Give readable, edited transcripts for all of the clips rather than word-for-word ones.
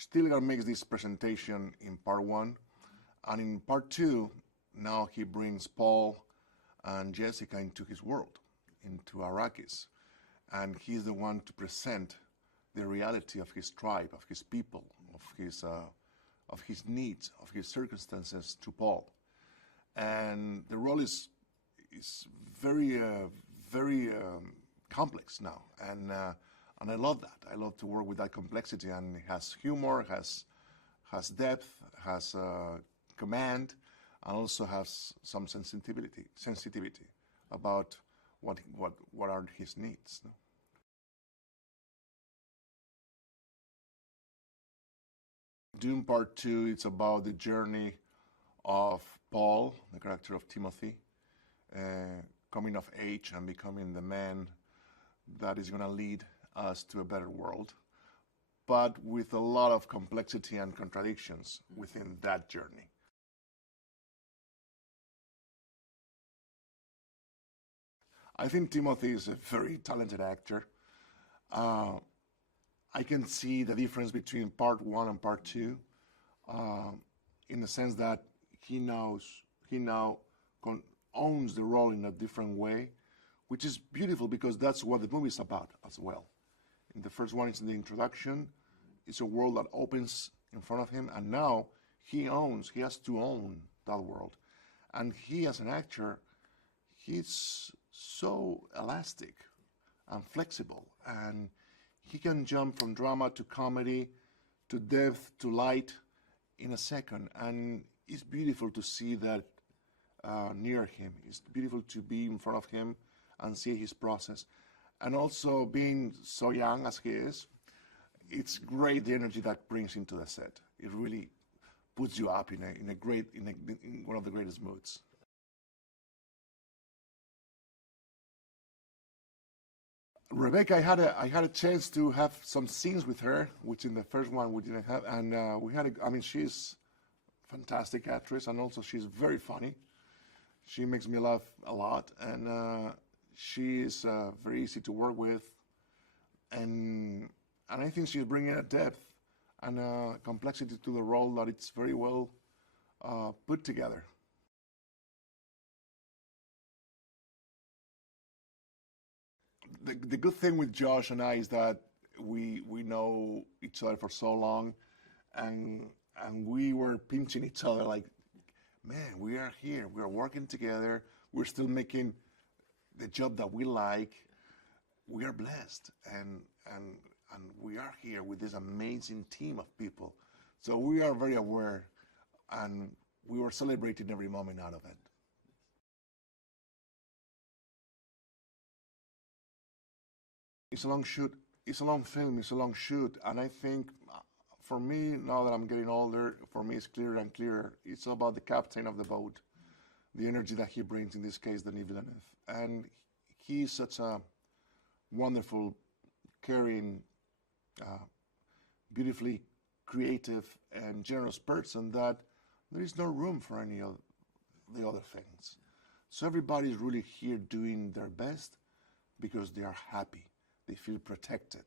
Stilgar makes this presentation in part one, and in part two, now he brings Paul and Jessica into his world, into Arrakis, and he's the one to present the reality of his tribe, of his people, of his needs, of his circumstances to Paul. And the role is very complex now, and I love that. I love to work with that complexity, and it has humor, has depth, has command, and also has some sensitivity about what are his needs. No? Dune Part 2, it's about the journey of Paul, the character of Timothée, coming of age and becoming the man that is going to lead us to a better world, but with a lot of complexity and contradictions within that journey. I think Timothée is a very talented actor. I can see the difference between part one and part two, in the sense that he now owns the role in a different way, which is beautiful because that's what the movie is about as well. In the first one, it's in the introduction. It's a world that opens in front of him, and now he has to own that world. And he, as an actor, he's so elastic and flexible, and he can jump from drama to comedy to depth to light in a second. And it's beautiful to see that near him. It's beautiful to be in front of him and see his process. And also, being so young as he is, it's great the energy that brings into the set. It really puts you up in one of the greatest moods. Rebecca, I had a chance to have some scenes with her, which in the first one we didn't have, and she's a fantastic actress, and also she's very funny. She makes me laugh a lot, and she is very easy to work with, and I think she's bringing a depth and a complexity to the role that it's very well put together. The good thing with Josh and I is that we know each other for so long, and we were pinching each other like, man, we are here, we are working together, we're still making the job that we like. We are blessed, and we are here with this amazing team of people. So we are very aware, and we were celebrating every moment out of it. It's a long shoot. It's a long film. It's a long shoot, and I think, for me, now that I'm getting older, for me it's clearer and clearer. It's about the captain of the boat, the energy that he brings. In this case, Denis Villeneuve, and he's such a wonderful, caring, beautifully creative and generous person that there is no room for any of the other things. So everybody's really here doing their best because they are happy. They feel protected.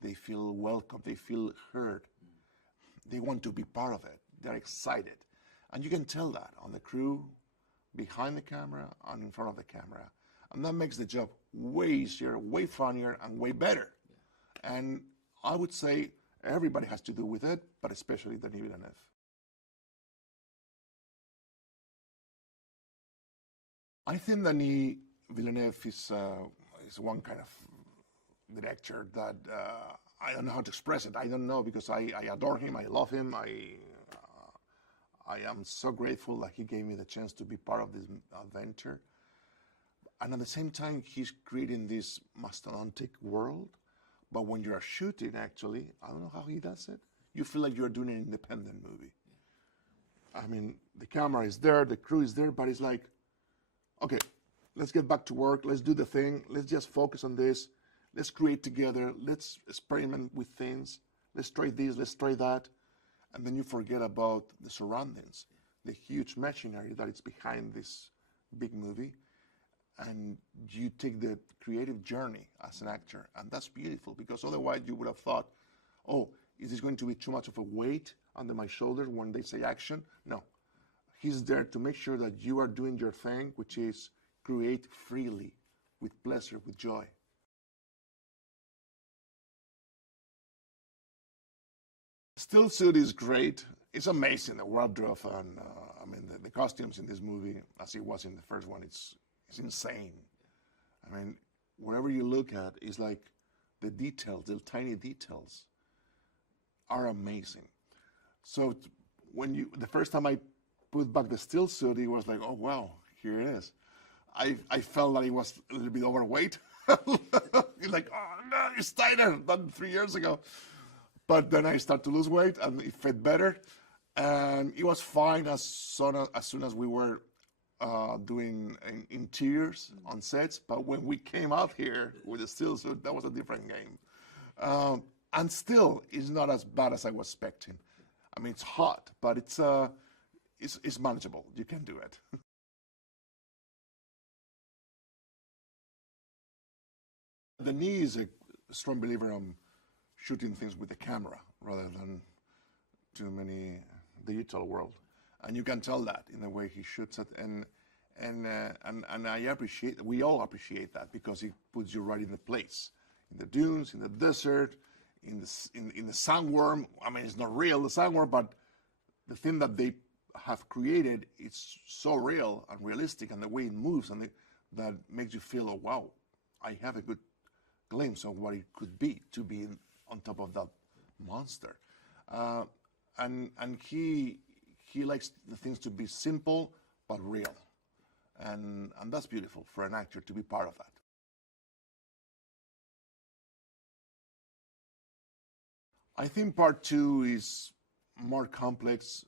They feel welcome. They feel heard. They want to be part of it. They're excited. And you can tell that on the crew, behind the camera, and in front of the camera. And that makes the job way easier, way funnier, and way better. Yeah. And I would say everybody has to do with it, but especially Denis Villeneuve. I think Denis Villeneuve is one kind of director that I don't know how to express it. I don't know, because I adore him. I love him. I am so grateful that he gave me the chance to be part of this adventure. And at the same time, he's creating this mastodontic world. But when you're shooting, actually, I don't know how he does it. You feel like you're doing an independent movie. I mean, the camera is there, the crew is there, but it's like, okay, let's get back to work. Let's do the thing. Let's just focus on this. Let's create together. Let's experiment with things. Let's try this. Let's try that. And then you forget about the surroundings, the huge machinery that is behind this big movie. And you take the creative journey as an actor. And that's beautiful, because otherwise you would have thought, oh, is this going to be too much of a weight under my shoulders when they say action? No. He's there to make sure that you are doing your thing, which is create freely, with pleasure, with joy. Still suit is great. It's amazing, the wardrobe and the costumes in this movie, as it was in the first one, it's insane. I mean, wherever you look at, it's like the details, the tiny details, are amazing. So the first time I put back the still suit, it was like, oh wow, here it is. I felt that it was a little bit overweight. Like, oh no, it's tighter than 3 years ago. But then I started to lose weight and it fit better. And it was fine as soon as we were doing interiors on sets. But when we came out here with the still suit, that was a different game. And still, it's not as bad as I was expecting. I mean, it's hot, but it's manageable. You can do it. Denis is a strong believer on shooting things with the camera rather than too many digital world, and you can tell that in the way he shoots it, and I appreciate. We all appreciate that because it puts you right in the place, in the dunes, in the desert, in the sandworm. I mean, it's not real, the sandworm, but the thing that they have created is so real and realistic, and the way it moves, and that makes you feel, oh wow, I have a good glimpse of what it could be to be on top of that monster. And he likes the things to be simple but real, and that's beautiful for an actor to be part of that. I think part two is more complex,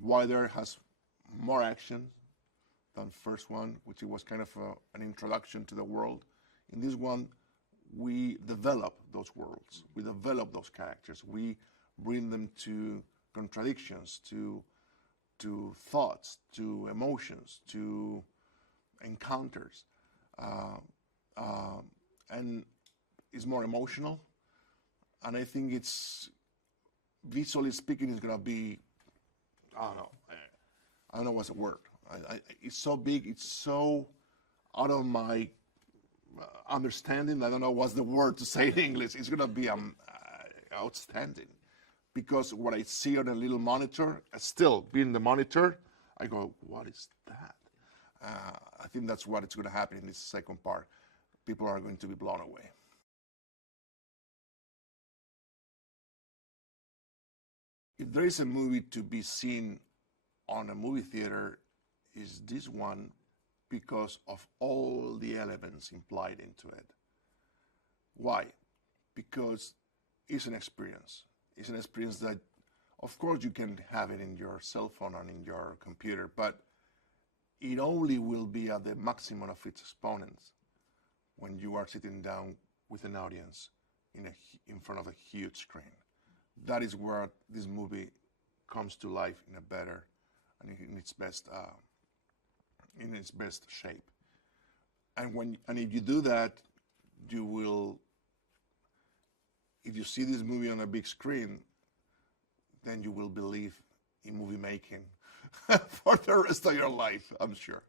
wider, has more action than first one, which was kind of an introduction to the world. In this one, we develop those worlds, we develop those characters, we bring them to contradictions, to thoughts, to emotions, to encounters, and it's more emotional. And I think it's, visually speaking, it's gonna be, I don't know what's the word. It's so big, it's so out of my understanding. I don't know what's the word to say in English. It's gonna be outstanding, because what I see on a little monitor, still being the monitor, I go, what is that? I think that's what it's gonna happen in this second part. People are going to be blown away. If there is a movie to be seen on a movie theater, is this one, because of all the elements implied into it. Why? Because it's an experience. It's an experience that, of course, you can have it in your cell phone and in your computer, but it only will be at the maximum of its exponents when you are sitting down with an audience in front of a huge screen. That is where this movie comes to life in a better and in its best shape. And if you do that, you will. If you see this movie on a big screen, then you will believe in movie making for the rest of your life, I'm sure.